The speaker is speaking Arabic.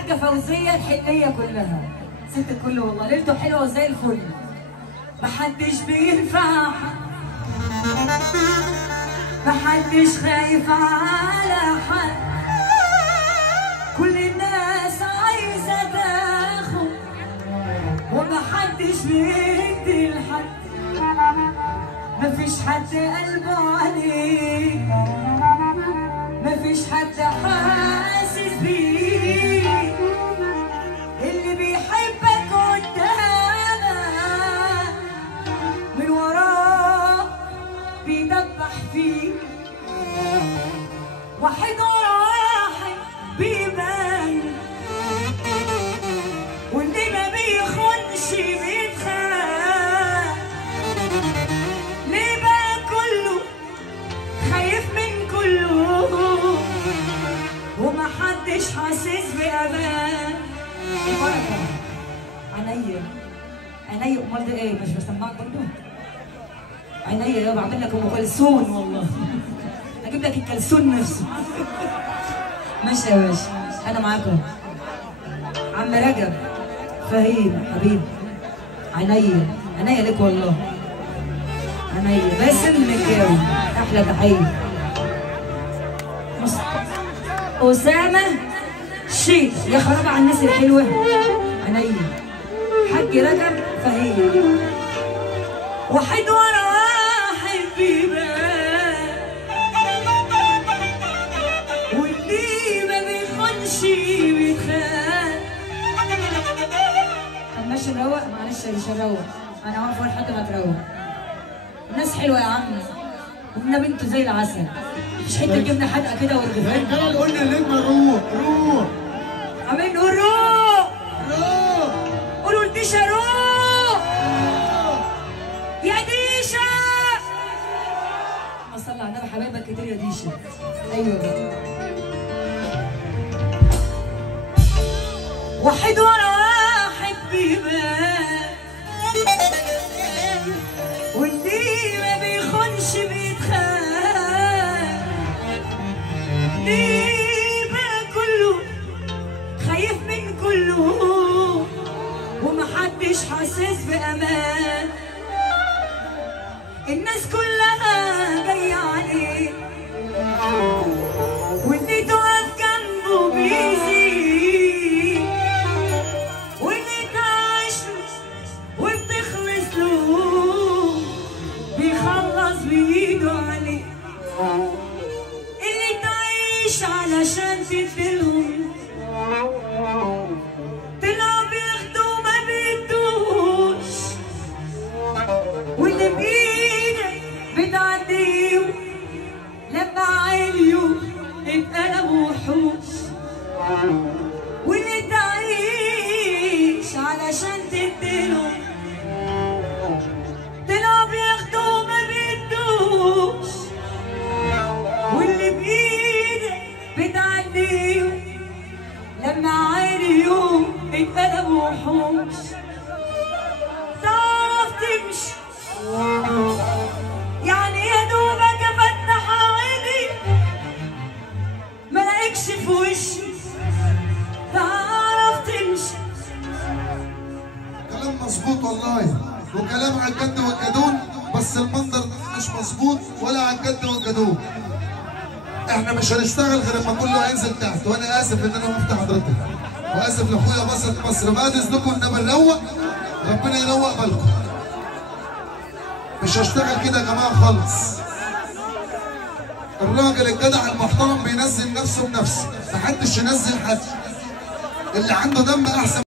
الحاجه فوزيه الحنيه كلها ست الكل والله، ليلته حلوه وزي الفل. محدش بينفع، محدش خايف على حد، كل الناس عايزه تاخد ومحدش بيدي لحد. مفيش حد قلبه عليك، مفيش حد حاسس بيك، اللي بيحبك قدامك من وراه بيدبح فيك. واحد ورا واحد بيبان، واللي ما بيخونش بيتخان. ليه بقى كله خايف من كله ومحدش حاسس بأمان؟ بركة عينيا عينيا. امال ده ايه؟ مش بسمعك برضه؟ عينيا يابا، بعمل لك ام كلثوم والله. اجيب لك الكلثوم نفسه. ماشي يا باشا، انا معاكم. عم رجب فهيم حبيبي، عينيا عينيا لك والله، عينيا. باسم المكاوي احلى تحيه. أسامة شيخ، يا خراب على الناس الحلوة. عينيا. حاج رجب فهيم. واحد ورا واحد بيبان، واللي ما بيخونش بيتخان. طب ماشي نروق؟ معلش مش هنروق، أنا واقفة لحد ما تروق. الناس حلوة يا عم، والنبي انتوا زي العسل. مش حته جبنه حدقه كده والجفان. احنا قلنا للنجمه روح روح. عمالين نقول روح روح. قولوا لديشا روح يا ديشا. ما صلى على النبي، حبايبك كتير يا ديشا. ايوه بقى. واحد ورا واحد بيبان، واللي ما بيخونش بيتخان. ليه بقى كله خايف من كله ومحدش حاسس بأمان؟ الناس كلها جاية عليه، واللي تقف جنبه بيزيد، واللي تعيش له وبتخلص له بيخلص بإيده عليه. اللي تعيش علشان تديلهم طلعوا بياخدوا ما بيدوش، واللي بإيدك بتعديهم لما عاليوا اتقلبوا وحوش. واللي تعيش علشان تديلهم طلعوا بياخدوا ما بيدوش، واللي بإيدك بتعديهم لما عاليوا اتقلبوا وحوش. تعرف تمشي يعني يا دوبك افتح عيني ملاقيكش في وشي. تعرف تمشي. كلام مظبوط والله، وكلام على الجد والجدون، بس المنظر مش مظبوط ولا على الجد والجدون. احنا مش هنشتغل غير لما كله هينزل تحت. وانا اسف ان انا وقفت حضرتك، واسف لاخويا بسط مصر. بعد اذنكم انما نروق، ربنا يروق بالكم. مش هشتغل كده يا جماعه خالص. الراجل الجدع المحترم بينزل نفسه بنفسه، محدش ينزل حد. اللي عنده دم احسن